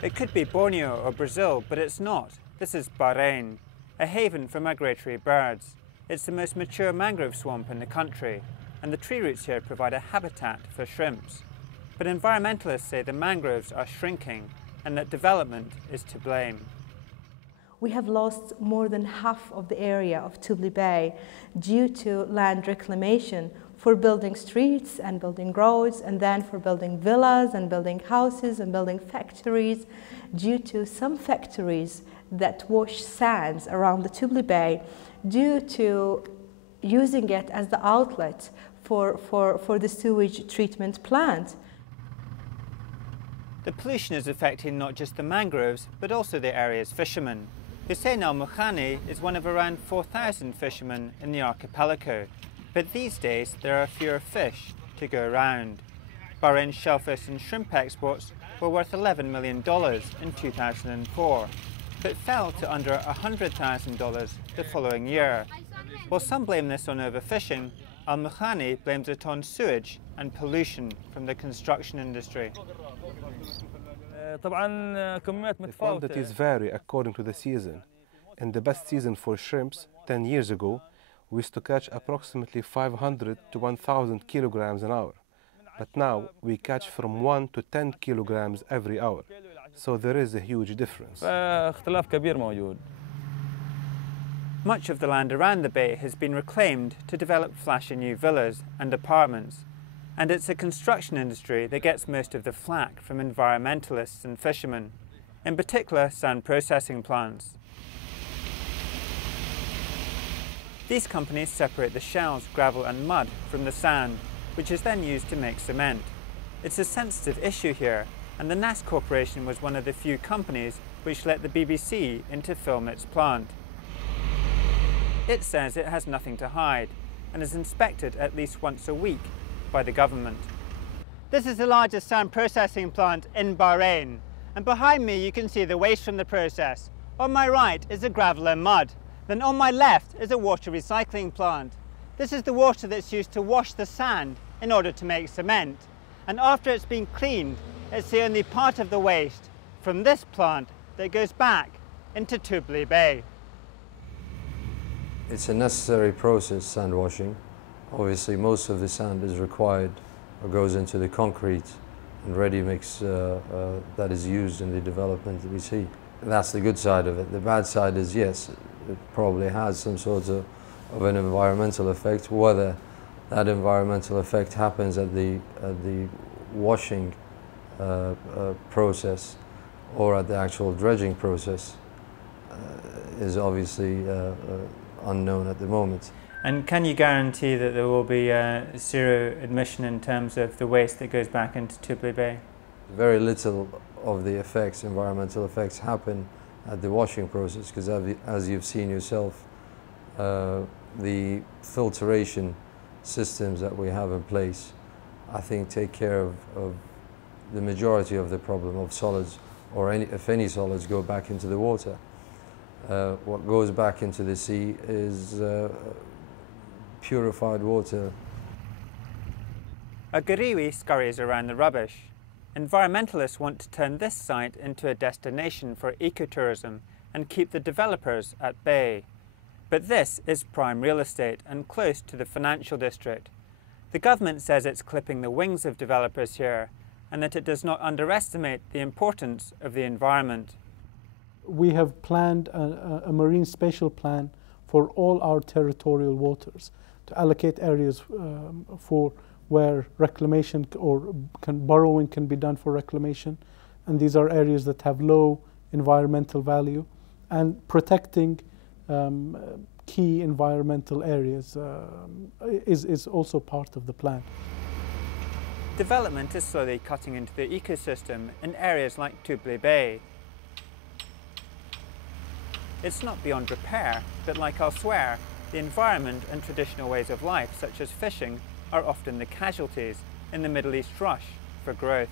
It could be Borneo or Brazil, but it's not. This is Bahrain, a haven for migratory birds. It's the most mature mangrove swamp in the country, and the tree roots here provide a habitat for shrimps. But environmentalists say the mangroves are shrinking and that development is to blame. We have lost more than half of the area of Tubli Bay due to land reclamation for building streets and building roads, and then for building villas and building houses and building factories, due to some factories that wash sands around the Tubli Bay, due to using it as the outlet for the sewage treatment plant. The pollution is affecting not just the mangroves, but also the area's fishermen. Hussein al-Mukhani is one of around 4,000 fishermen in the archipelago. But these days, there are fewer fish to go around. Bahrain's shellfish and shrimp exports were worth $11 million in 2004, but fell to under $100,000 the following year. While some blame this on overfishing, al-Mukhani blames it on sewage and pollution from the construction industry. The quantities vary according to the season. In the best season for shrimps, 10 years ago, we used to catch approximately 500 to 1,000 kilograms an hour. But now we catch from 1 to 10 kilograms every hour. So there is a huge difference. Much of the land around the bay has been reclaimed to develop flashy new villas and apartments. And it's the construction industry that gets most of the flack from environmentalists and fishermen, in particular sand processing plants. These companies separate the shells, gravel and mud from the sand, which is then used to make cement. It's a sensitive issue here, and the NAS Corporation was one of the few companies which let the BBC in to film its plant. It says it has nothing to hide, and is inspected at least once a week by the government. This is the largest sand processing plant in Bahrain, and behind me you can see the waste from the process. On my right is the gravel and mud. Then on my left is a water recycling plant. This is the water that's used to wash the sand in order to make cement. And after it's been cleaned, it's the only part of the waste from this plant that goes back into Tubli Bay. It's a necessary process, sand washing. Obviously, most of the sand is required or goes into the concrete and ready mix that is used in the development that we see. That's the good side of it. The bad side is, yes, it probably has some sort of an environmental effect. Whether that environmental effect happens at the washing process or at the actual dredging process is obviously unknown at the moment. And can you guarantee that there will be zero emission in terms of the waste that goes back into Tubli Bay? Very little of the effects, environmental effects, happen at the washing process because, as you've seen yourself, the filtration systems that we have in place, I think, take care of the majority of the problem of solids, or if any solids go back into the water. What goes back into the sea is purified water. A Gariwi scurries around the rubbish. Environmentalists want to turn this site into a destination for ecotourism and keep the developers at bay. But this is prime real estate and close to the financial district. The government says it's clipping the wings of developers here and that it does not underestimate the importance of the environment. We have planned a marine spatial plan for all our territorial waters to allocate areas for where reclamation or burrowing can be done for reclamation. And these are areas that have low environmental value, and protecting key environmental areas is also part of the plan. Development is slowly cutting into the ecosystem in areas like Tubli Bay. It's not beyond repair, but like elsewhere, the environment and traditional ways of life, such as fishing, are often the casualties in the Middle East rush for growth.